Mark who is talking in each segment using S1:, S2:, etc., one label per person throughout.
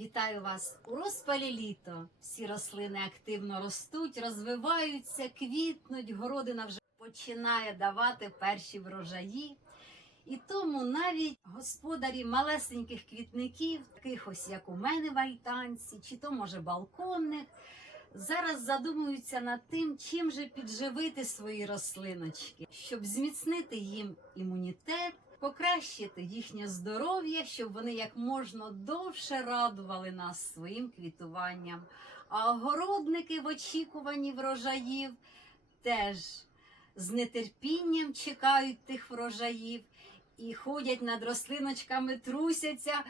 S1: Вітаю вас у розпалі літо. Всі рослини активно ростуть, розвиваються, квітнуть, городина вже починає давати перші врожаї. І тому навіть господарі малесеньких квітників, таких ось як у мене в альтанці, чи то може балконних, зараз задумуються над тим, чим же підживити свої рослиночки, щоб зміцнити їм імунітет, покращити їхнє здоров'я, щоб вони як можна довше радували нас своїм квітуванням. А огородники в очікуванні врожаїв теж з нетерпінням чекають тих врожаїв і ходять над рослиночками, трусяться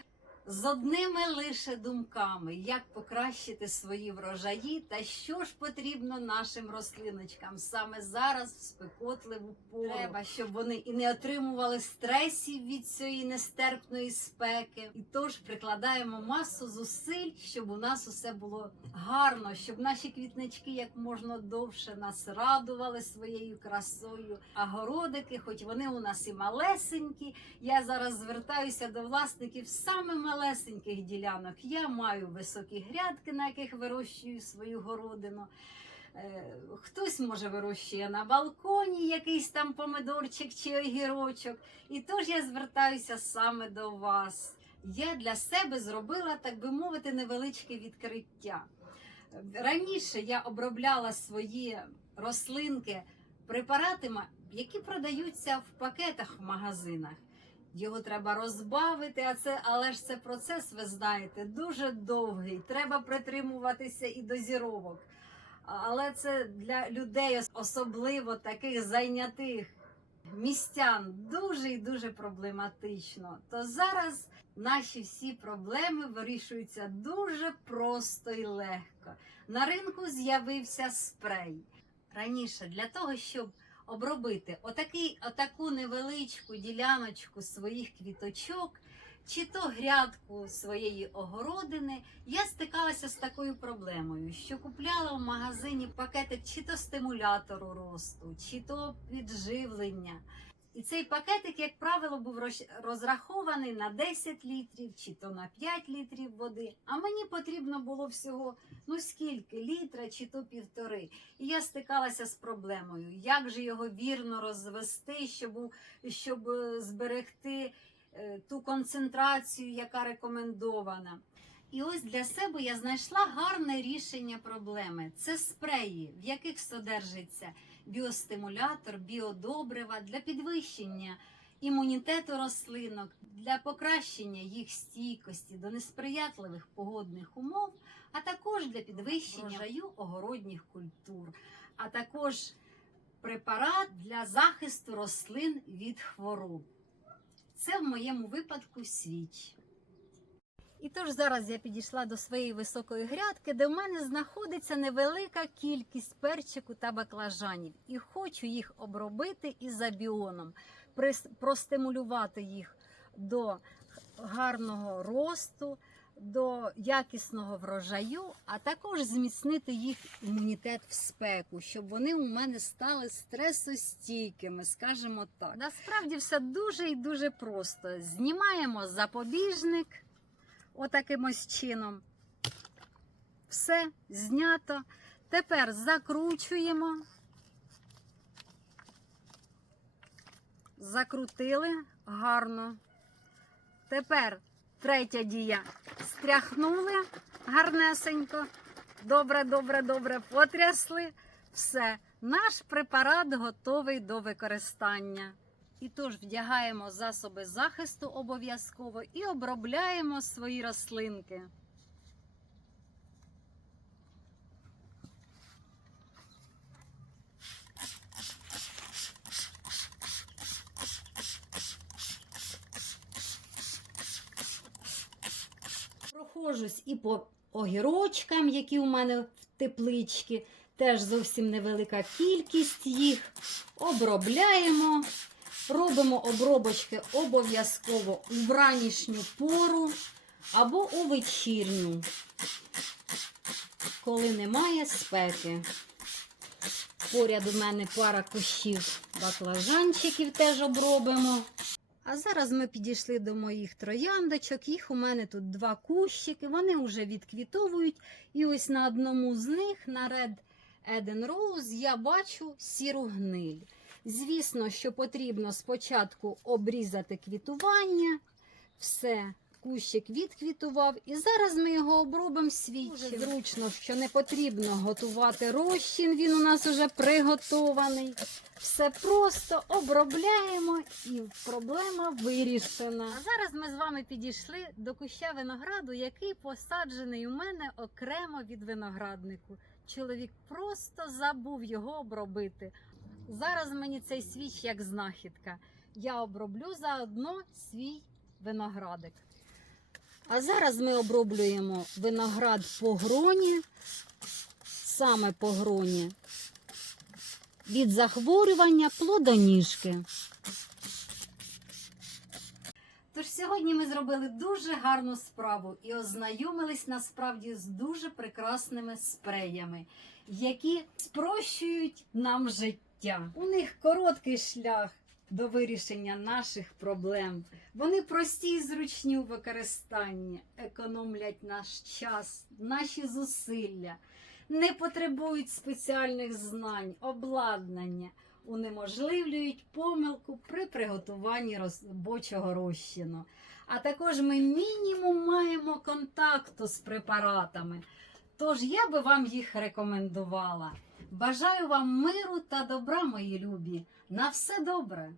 S1: з одними лише думками, як покращити свої врожаї та що ж потрібно нашим рослиночкам саме зараз в спекотливу пору. Треба, щоб вони і не отримували стресів від цієї нестерпної спеки. І тож прикладаємо масу зусиль, щоб у нас усе було гарно, щоб наші квітнички як можна довше нас радували своєю красою. А городики, хоч вони у нас і малесенькі, я зараз звертаюся до власників саме малесеньких ділянок. Я маю високі грядки, на яких вирощую свою городину. Е, Хтось може вирощує на балконі якийсь там помидорчик чи огірочок. І тож я звертаюся саме до вас. Я для себе зробила, так би мовити, невеличке відкриття. Раніше я обробляла свої рослинки препаратами, які продаються в пакетах в магазинах. Його треба розбавити, а це, але ж це процес, ви знаєте, дуже довгий. Треба притримуватися і дозіровок. Але це для людей, особливо таких зайнятих містян, дуже і дуже проблематично. То зараз наші всі проблеми вирішуються дуже просто і легко. На ринку з'явився спрей. Раніше для того, щоб обробити отакий, отаку невеличку діляночку своїх квіточок, чи то грядку своєї огородини, я стикалася з такою проблемою, що купляла в магазині пакетик чи то стимулятору росту, чи то підживлення. І цей пакетик, як правило, був розрахований на 10 літрів чи то на 5 літрів води. А мені потрібно було всього ну скільки літра чи то півтори. І я стикалася з проблемою, як же його вірно розвести, щоб, щоб е, зберегти е, ту концентрацію, яка рекомендована. І ось для себе я знайшла гарне рішення проблеми. Це спреї, в яких содержиться біостимулятор, біодобрива для підвищення імунітету рослинок, для покращення їх стійкості до несприятливих погодних умов, а також для підвищення врожаю огородніх культур, а також препарат для захисту рослин від хвороб. Це в моєму випадку свіч. І тож зараз я підійшла до своєї високої грядки, де в мене знаходиться невелика кількість перчику та баклажанів. І хочу їх обробити ізобіоном, простимулювати їх до гарного росту, до якісного врожаю, а також зміцнити їх імунітет в спеку, щоб вони у мене стали стресостійкими, скажімо так. Насправді все дуже і дуже просто. Знімаємо запобіжник отаким ось чином. Все знято. Тепер закручуємо. Закрутили гарно. Тепер третя дія. Стряхнули гарнесенько. Добре, добре, добре потрясли. Все, наш препарат готовий до використання. І тож вдягаємо засоби захисту обов'язково і обробляємо свої рослинки. Прохожусь і по огірочкам, які у мене в тепличці, теж зовсім невелика кількість їх. Обробляємо. Робимо обробочки обов'язково у вранішню пору або у вечірню, коли немає спеки. Поряд у мене пара кущів баклажанчиків теж обробимо. А зараз ми підійшли до моїх трояндочок. Їх у мене тут два кущики, вони вже відквітовують. І ось на одному з них, на Red Eden Rose, я бачу сіру гниль. Звісно, що потрібно спочатку обрізати квітування, все. Кущик відквітував, і зараз ми його обробимо свічем. Зручно, що не потрібно готувати розчин, він у нас вже приготований. Все просто обробляємо і проблема вирішена. А зараз ми з вами підійшли до куща винограду, який посаджений у мене окремо від винограднику. Чоловік просто забув його обробити. Зараз мені цей свіч як знахідка. Я оброблю заодно свій виноградик. А зараз ми оброблюємо виноград по гроні, саме по гроні, від захворювання плодоніжки. Тож сьогодні ми зробили дуже гарну справу і ознайомились насправді з дуже прекрасними спреями, які спрощують нам життя. У них короткий шлях до вирішення наших проблем. Вони прості і зручні у використанні, економлять наш час, наші зусилля, не потребують спеціальних знань, обладнання, унеможливлюють помилку при приготуванні робочого розчину. А також ми мінімум маємо контакту з препаратами. Тож я би вам їх рекомендувала. Бажаю вам миру та добра, мої любі. На все добре!